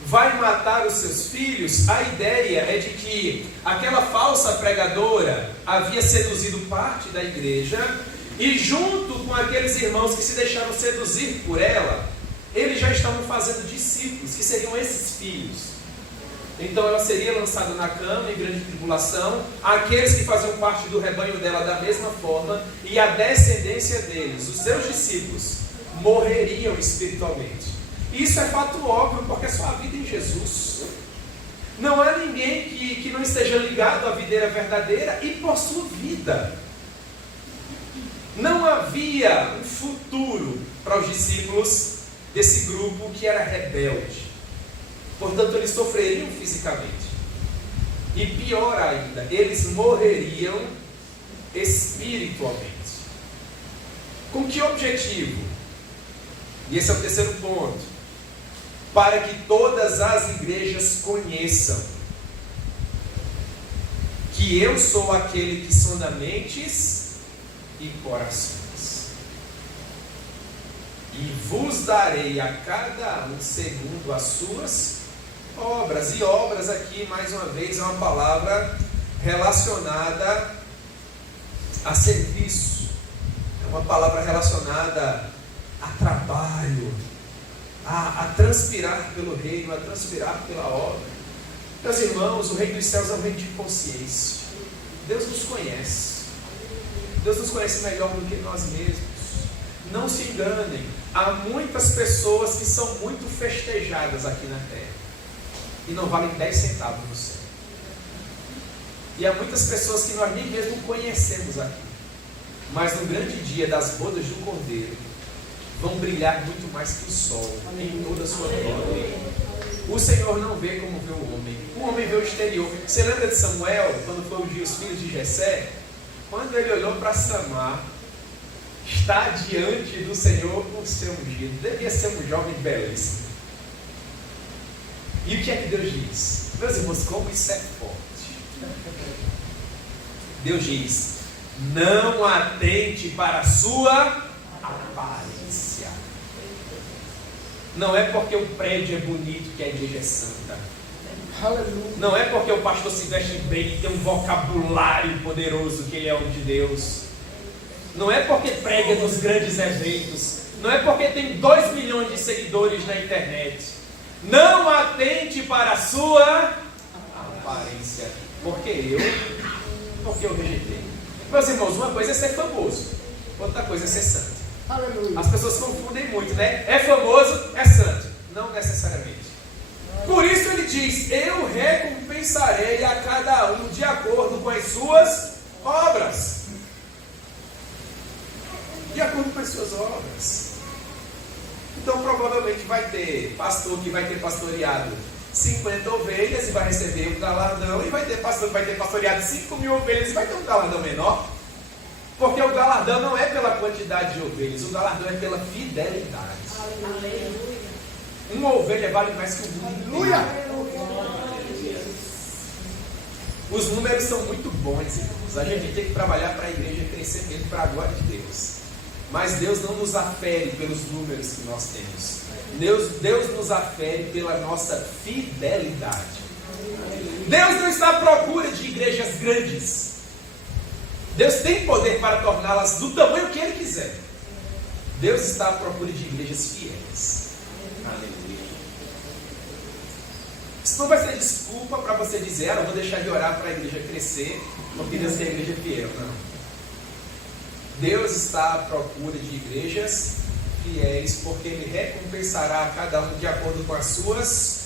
vai matar os seus filhos, a ideia é de que aquela falsa pregadora havia seduzido parte da igreja, e junto com aqueles irmãos que se deixaram seduzir por ela, eles já estavam fazendo discípulos, que seriam esses filhos. Então ela seria lançada na cama em grande tribulação, aqueles que faziam parte do rebanho dela da mesma forma, e a descendência deles, os seus discípulos, morreriam espiritualmente. E isso é fato óbvio, porque é só a vida em Jesus. Não há ninguém que não esteja ligado à videira verdadeira e possua vida. Não havia um futuro para os discípulos desse grupo que era rebelde. Portanto, eles sofreriam fisicamente. E pior ainda, eles morreriam espiritualmente. Com que objetivo? E esse é o terceiro ponto. Para que todas as igrejas conheçam que eu sou aquele que sonda mentes e corações, e vos darei a cada um segundo as suas obras. E obras aqui, mais uma vez, é uma palavra relacionada a serviço, é uma palavra relacionada a trabalho, a transpirar pelo reino, a transpirar pela obra. Meus irmãos, o reino dos céus é um reino de consciência. Deus nos conhece. Deus nos conhece melhor do que nós mesmos. Não se enganem. Há muitas pessoas que são muito festejadas aqui na terra e não valem 10 centavos no céu. E há muitas pessoas que nós nem mesmo conhecemos aqui, mas no grande dia das bodas do Cordeiro vão brilhar muito mais que o sol em toda a sua glória. O Senhor não vê como vê o homem vê o exterior. Você lembra de Samuel, quando foi ungir os filhos de Jessé? Quando ele olhou para Samar, está diante do Senhor o seu ungido. Devia ser um jovem belíssimo. E o que é que Deus diz? Meus irmãos, como isso é forte. Deus diz: não atente para a sua aparência. Não é porque o prédio é bonito que a igreja é santa. Não é porque o pastor se veste bem e tem um vocabulário poderoso que ele é homem de Deus. Não é porque prega nos grandes eventos. Não é porque tem 2 milhões de seguidores na internet. Não atente para a sua aparência. Porque eu rejeitei. Meus irmãos, uma coisa é ser famoso, outra coisa é ser santo. Aleluia. As pessoas confundem muito, né? É famoso, é santo. Não necessariamente. Por isso ele diz: eu recompensarei a cada um de acordo com as suas obras. De acordo com as suas obras. Então provavelmente vai ter pastor que vai ter pastoreado 50 ovelhas e vai receber um galardão, e vai ter pastor que vai ter pastoreado 5.000 ovelhas e vai ter um galardão menor. Porque o galardão não é pela quantidade de ovelhas, o galardão é pela fidelidade. Aleluia. Uma ovelha vale mais que o mundo inteiro. Os números são muito bons, irmãos. A gente tem que trabalhar para a igreja crescer mesmo para a glória de Deus. Mas Deus não nos afere pelos números que nós temos. Deus nos afere pela nossa fidelidade. Deus não está à procura de igrejas grandes. Deus tem poder para torná-las do tamanho que Ele quiser. Deus está à procura de igrejas fiéis. Aleluia. Isso não vai ser desculpa para você dizer: eu vou deixar de orar para a igreja crescer, porque Deus quer a igreja fiel. Não. Deus está à procura de igrejas fiéis, porque Ele recompensará a cada um de acordo com as suas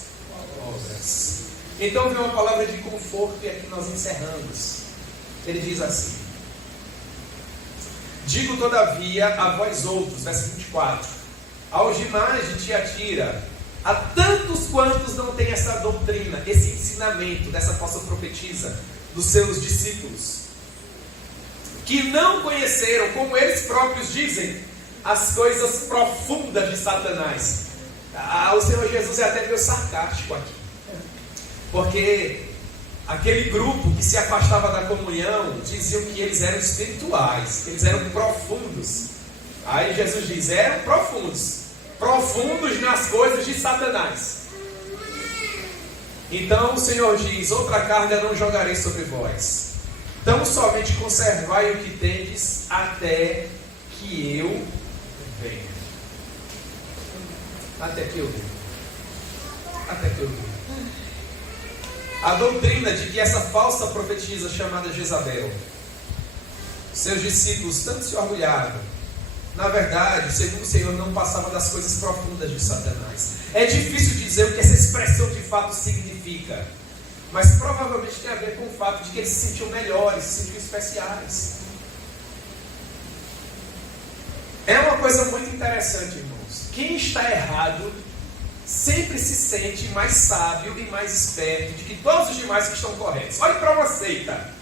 obras. Então vem uma palavra de conforto, e aqui nós encerramos. Ele diz assim: digo todavia a vós outros, verso 24, aos demais de Tiatira, a tantos quantos não têm essa doutrina, esse ensinamento dessa falsa profetisa dos seus discípulos, que não conheceram, como eles próprios dizem, as coisas profundas de Satanás. O Senhor Jesus é até meio sarcástico aqui, porque aquele grupo que se afastava da comunhão diziam que eles eram espirituais, que eles eram profundos. Aí Jesus diz: eram profundos nas coisas de Satanás. Então o Senhor diz: outra carga não jogarei sobre vós, então somente conservai o que tendes até que eu venha. Até que eu venha. Até que eu venha. A doutrina de que essa falsa profetisa chamada Jezabel, seus discípulos tanto se orgulharam, na verdade, segundo o Senhor, não passava das coisas profundas de Satanás. É difícil dizer o que essa expressão de fato significa, mas provavelmente tem a ver com o fato de que eles se sentiam melhores, se sentiam especiais. É uma coisa muito interessante, irmãos. Quem está errado sempre se sente mais sábio e mais esperto de que todos os demais que estão corretos. Olhe para uma seita.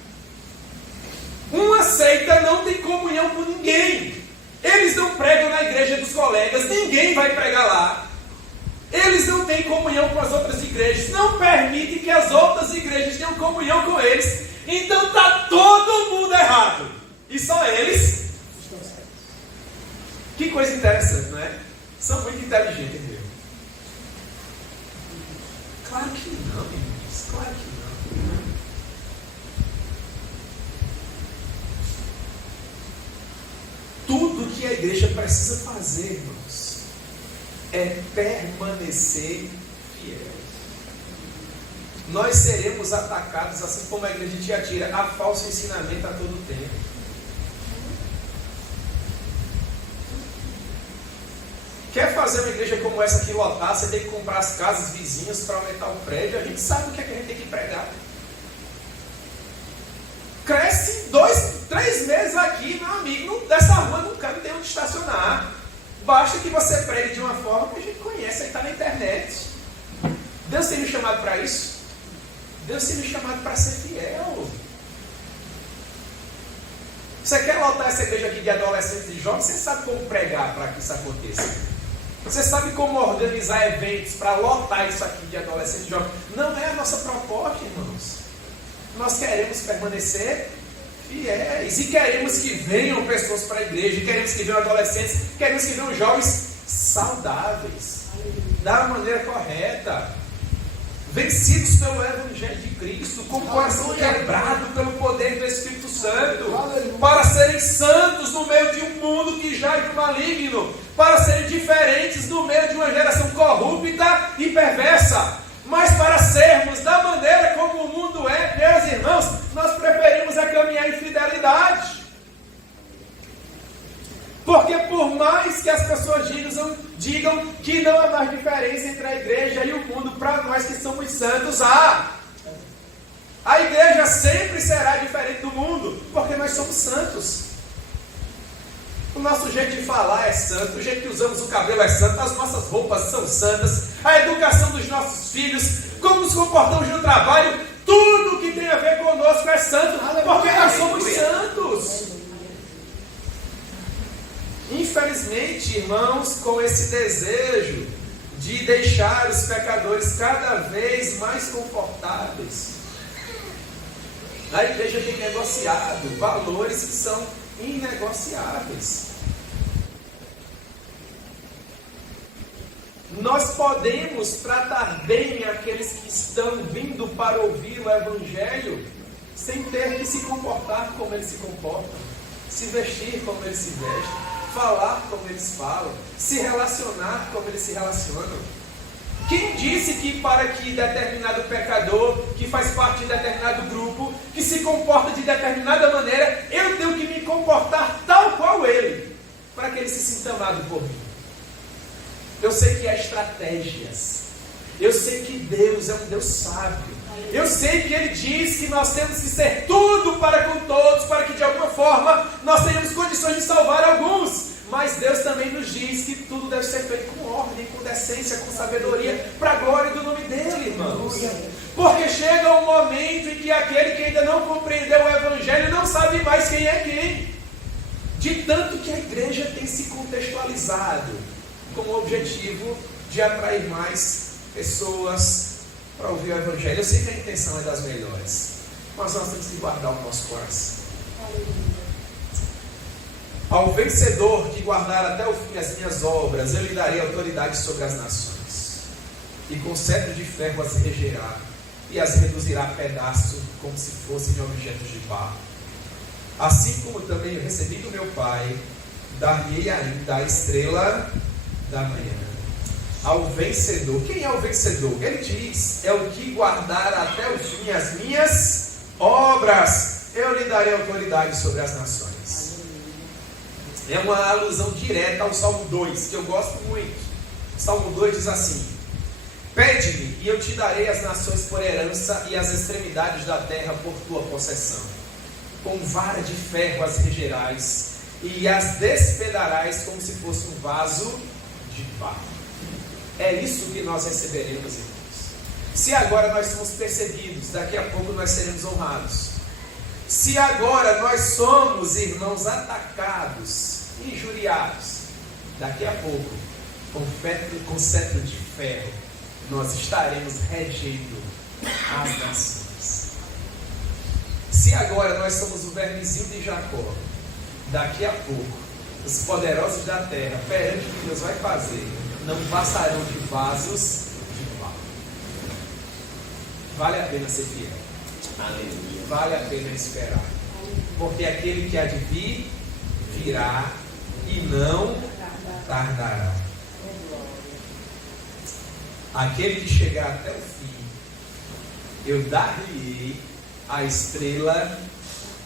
Uma seita não tem comunhão com ninguém. Eles não pregam na igreja dos colegas, ninguém vai pregar lá. Eles não têm comunhão com as outras igrejas, não permitem que as outras igrejas tenham comunhão com eles. Então está todo mundo errado. E só eles estão certos. Que coisa interessante, não é? São muito inteligentes mesmo. Claro que não, irmãos. Claro que não. Tudo que a igreja precisa fazer, irmãos, é permanecer fiel. Nós seremos atacados, assim como a igreja te atira a falso ensinamento a todo tempo. Quer fazer uma igreja como essa aqui lotar, você tem que comprar as casas vizinhas para aumentar o prédio. A gente sabe o que é que a gente tem que pregar. Cresce 2, 3 meses aqui, meu amigo, dessa rua não tem onde estacionar. Basta que você pregue de uma forma que a gente conhece, aí está na internet. Deus tem me chamado para isso? Deus tem me chamado para ser fiel. Você quer lotar essa igreja aqui de adolescentes e jovens? Você sabe como pregar para que isso aconteça. Você sabe como organizar eventos para lotar isso aqui de adolescentes e jovens. Não é a nossa proposta, irmãos. Nós queremos permanecer fiéis. E queremos que venham pessoas para a igreja. E queremos que venham adolescentes. Queremos que venham jovens saudáveis. Da maneira correta. Vencidos pelo Evangelho de Cristo, com o coração quebrado pelo poder do Espírito Santo, para serem santos no meio de um mundo que jaz do maligno, para serem diferentes no meio de uma geração corrupta e perversa, mas para sermos da maneira como o mundo é, meus irmãos, nós preferimos caminhar em fidelidade. Porque por mais que as pessoas digam que não há mais diferença entre a igreja e o mundo, para nós que somos santos, há. A igreja sempre será diferente do mundo, porque nós somos santos. O nosso jeito de falar é santo, o jeito que usamos o cabelo é santo, as nossas roupas são santas, a educação dos nossos filhos, como nos comportamos no trabalho, tudo que tem a ver conosco é santo, porque nós somos santos. Infelizmente, irmãos, com esse desejo de deixar os pecadores cada vez mais confortáveis, a igreja tem negociado valores que são inegociáveis. Nós podemos tratar bem aqueles que estão vindo para ouvir o Evangelho sem ter que se comportar como eles se comportam, se vestir como eles se vestem, falar como eles falam, se relacionar como eles se relacionam. Quem disse que para que determinado pecador, que faz parte de determinado grupo, que se comporta de determinada maneira, eu tenho que me comportar tal qual ele, para que ele se sinta amado por mim? Eu sei que há estratégias, eu sei que Deus é um Deus sábio, eu sei que Ele diz que nós temos que ser tudo para com todos, para que de alguma forma nós tenhamos condições de salvar alguns. Mas Deus também nos diz que tudo deve ser feito com ordem, com decência, com sabedoria, para a glória do nome dEle, irmãos. Porque chega um momento em que aquele que ainda não compreendeu o Evangelho não sabe mais quem é quem. De tanto que a igreja tem se contextualizado com o objetivo de atrair mais pessoas para ouvir o Evangelho. Eu sei que a intenção é das melhores, mas nós temos que guardar o nosso coração. Ao vencedor que guardar até o fim as minhas obras, eu lhe darei autoridade sobre as nações, e com cetro de ferro as regerá, e as reduzirá a pedaço, como se fossem objetos de barro. Assim como também eu recebi do meu Pai, dar-lhe ainda a estrela da manhã. Ao vencedor. Quem é o vencedor? Ele diz, é o que guardar até o fim as minhas obras, eu lhe darei autoridade sobre as nações. É uma alusão direta ao Salmo 2, que eu gosto muito. O Salmo 2 diz assim: pede-me e eu te darei as nações por herança e as extremidades da terra por tua possessão. Com vara de ferro as regerás e as despedarás como se fosse um vaso de barro. É isso que nós receberemos, irmãos. Se agora nós somos perseguidos, daqui a pouco nós seremos honrados. Se agora nós somos, irmãos, atacados, injuriados, daqui a pouco, com cetro de ferro, nós estaremos regendo as nações. se agora nós somos o vermezinho de Jacó, daqui a pouco, os poderosos da terra, perante o que Deus vai fazer, não passarão de vasos de barro. Vale a pena ser fiel. Aleluia. Vale a pena esperar. Porque aquele que há de vir, virá e não tardará. Aquele que chegar até o fim, eu dar-lhe a estrela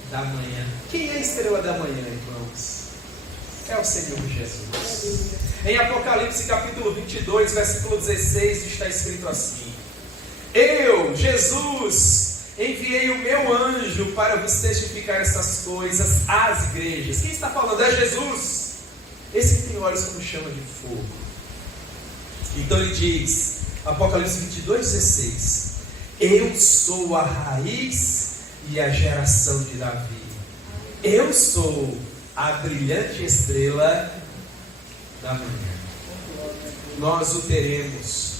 da manhã. Quem é a estrela da manhã, irmãos? É o Senhor Jesus. Em Apocalipse capítulo 22, versículo 16, está escrito assim: eu, Jesus, enviei o meu anjo para vos testificar essas coisas às igrejas. Quem está falando? É Jesus. Esse que tem olhos como chama de fogo. Então ele diz, Apocalipse 22, 16: eu sou a raiz e a geração de Davi. Eu sou a brilhante estrela da manhã. Nós o teremos,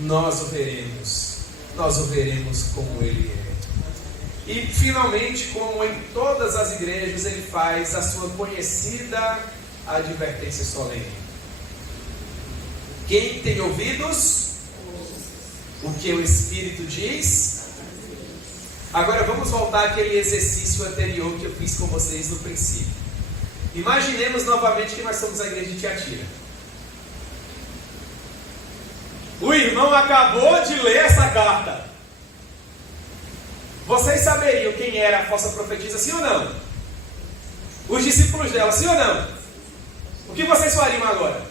nós o veremos, nós o veremos como ele é. E finalmente, como em todas as igrejas, ele faz a sua conhecida advertência solene. Quem tem ouvidos, o que o Espírito diz. Agora vamos voltar àquele exercício anterior que eu fiz com vocês no princípio. Imaginemos novamente que nós somos a igreja de Tiatira. O irmão acabou de ler essa carta. Vocês saberiam quem era a falsa profetisa, sim ou não? Os discípulos dela, sim ou não? O que vocês fariam agora?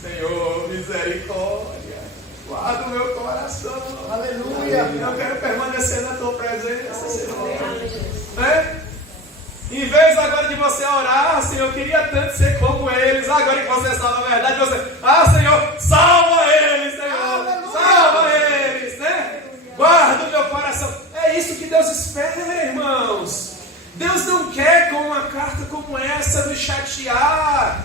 Senhor, misericórdia, guarda o meu coração. Aleluia. Eu quero permanecer na tua presença, Senhor. Em vez agora de você orar, Senhor, eu queria tanto ser como eles. Agora que você salva a verdade, você, Senhor, salva eles, Senhor. Aleluia. Salva eles, né? Guarda o meu coração. É isso que Deus espera, irmãos. Deus não quer com uma carta como essa nos chatear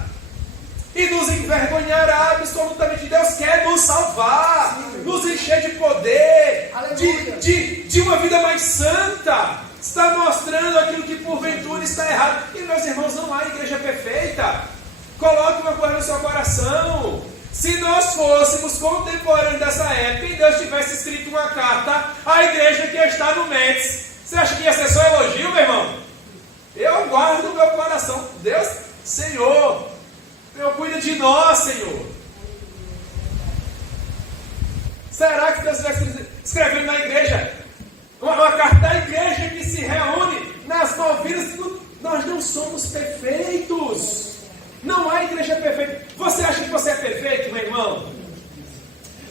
e nos envergonhar absolutamente. Deus quer nos salvar, nos encher de poder, de uma vida mais santa. Está mostrando aquilo que porventura está errado. E meus irmãos, não há igreja perfeita. Coloque uma coisa no seu coração. Se nós fôssemos contemporâneos dessa época e Deus tivesse escrito uma carta à igreja que está no Mendes, você acha que ia ser só elogio, meu irmão? Eu guardo o meu coração. Deus, Senhor, cuida de nós, Senhor. Será que Deus vai escrever na igreja uma carta da igreja que se reúne nas Malvinas? Nós não somos perfeitos. Não há igreja perfeita. Você acha que você é perfeito, meu irmão?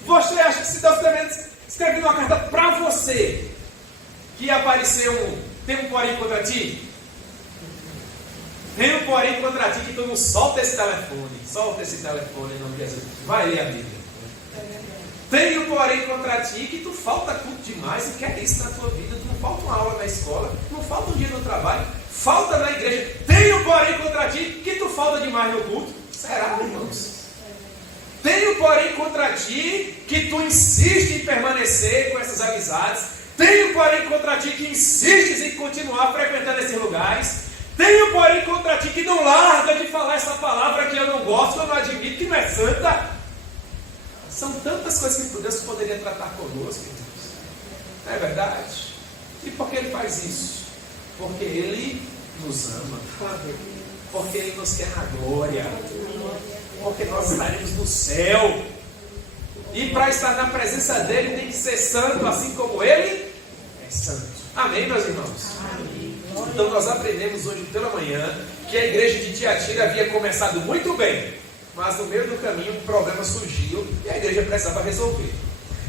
Você acha que se Deus escreve uma carta para você, que apareceu tem um porém contra ti? Tem um porém contra ti que tu não solta esse telefone. Solta esse telefone em nome de Jesus. Vai ler a Bíblia. Tem um porém contra ti que tu falta culto demais e quer isso na tua vida. Tu não falta uma aula na escola, não falta um dia no trabalho, falta na igreja. Tem um porém contra ti que tu falta demais no culto. Será, irmãos? Tem um porém contra ti que tu insiste em permanecer com essas amizades. Tem um porém contra ti que insistes em continuar frequentando esses lugares. Tem um porém contra ti que não larga de falar essa palavra que eu não gosto, que eu não admito, que não é santa. São tantas coisas que Deus poderia tratar conosco, irmãos. Não é verdade? E por que Ele faz isso? Porque Ele nos ama. Porque Ele nos quer na glória. Porque nós estaremos no céu. E para estar na presença dEle tem que ser santo, assim como Ele é santo. Amém, meus irmãos? Amém. Então nós aprendemos hoje pela manhã que a igreja de Tiatira havia começado muito bem, mas no meio do caminho um problema surgiu e a igreja precisava resolver.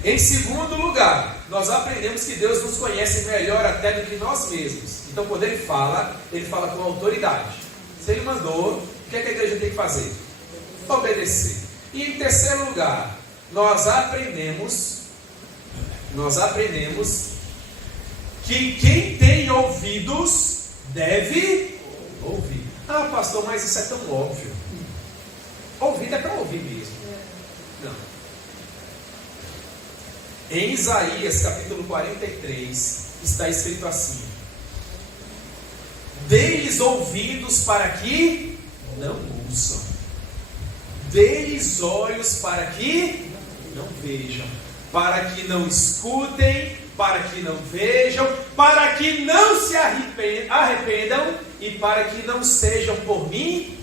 Em segundo lugar, nós aprendemos que Deus nos conhece melhor até do que nós mesmos. Então quando Ele fala com autoridade. Se Ele mandou, o que é que a igreja tem que fazer? Obedecer. E em terceiro lugar, nós aprendemos que quem tem ouvidos deve ouvir. Ah, pastor, mas isso é tão óbvio. Ouvido é para ouvir mesmo. Não. Em Isaías capítulo 43 está escrito assim: dê-lhes ouvidos para que não ouçam, dê-lhes olhos para que não vejam, para que não escutem, para que não vejam, para que não se arrependam e para que não sejam por mim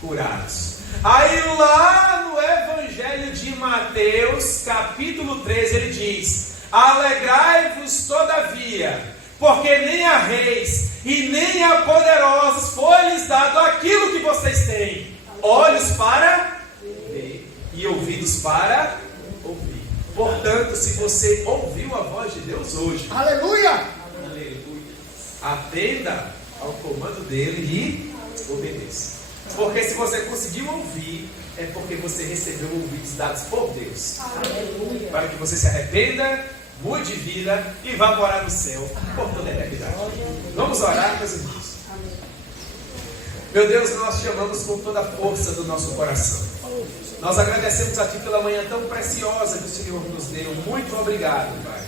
curados. Aí lá no Evangelho de Mateus, capítulo 13, ele diz: alegrai-vos todavia, porque nem a reis e nem a poderosos foi-lhes dado aquilo que vocês têm: olhos para ver e ouvidos para ouvir. Portanto, se você ouviu a voz de Deus hoje, aleluia, atenda ao comando dele e obedeça. Porque se você conseguiu ouvir, é porque você recebeu ouvidos dados por Deus. Aleluia. Para que você se arrependa, mude de vida e vá morar no céu por toda a eternidade. Vamos orar, meus irmãos. Meu Deus, nós te amamos com toda a força do nosso coração. Nós agradecemos a Ti pela manhã tão preciosa que o Senhor nos deu. Muito obrigado, Pai.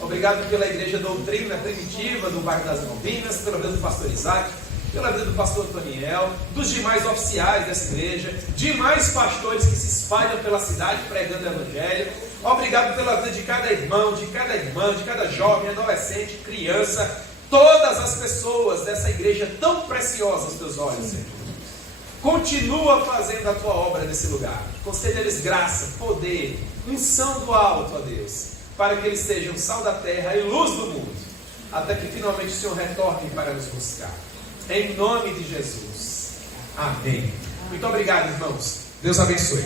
Obrigado pela Igreja Doutrina Primitiva do bairro das Malvinas, pela vida do pastor Isaac, pela vida do pastor Toniel, dos demais oficiais dessa igreja, demais pastores que se espalham pela cidade pregando o Evangelho. Obrigado pela vida de cada irmão, de cada irmã, de cada jovem, adolescente, criança, todas as pessoas dessa igreja tão preciosa aos teus olhos, Senhor. Continua fazendo a tua obra nesse lugar. Concede-lhes graça, poder, unção do alto, ó Deus, para que eles sejam sal da terra e luz do mundo, até que finalmente o Senhor retorne para nos buscar. Em nome de Jesus. Amém. Muito obrigado, irmãos. Deus abençoe.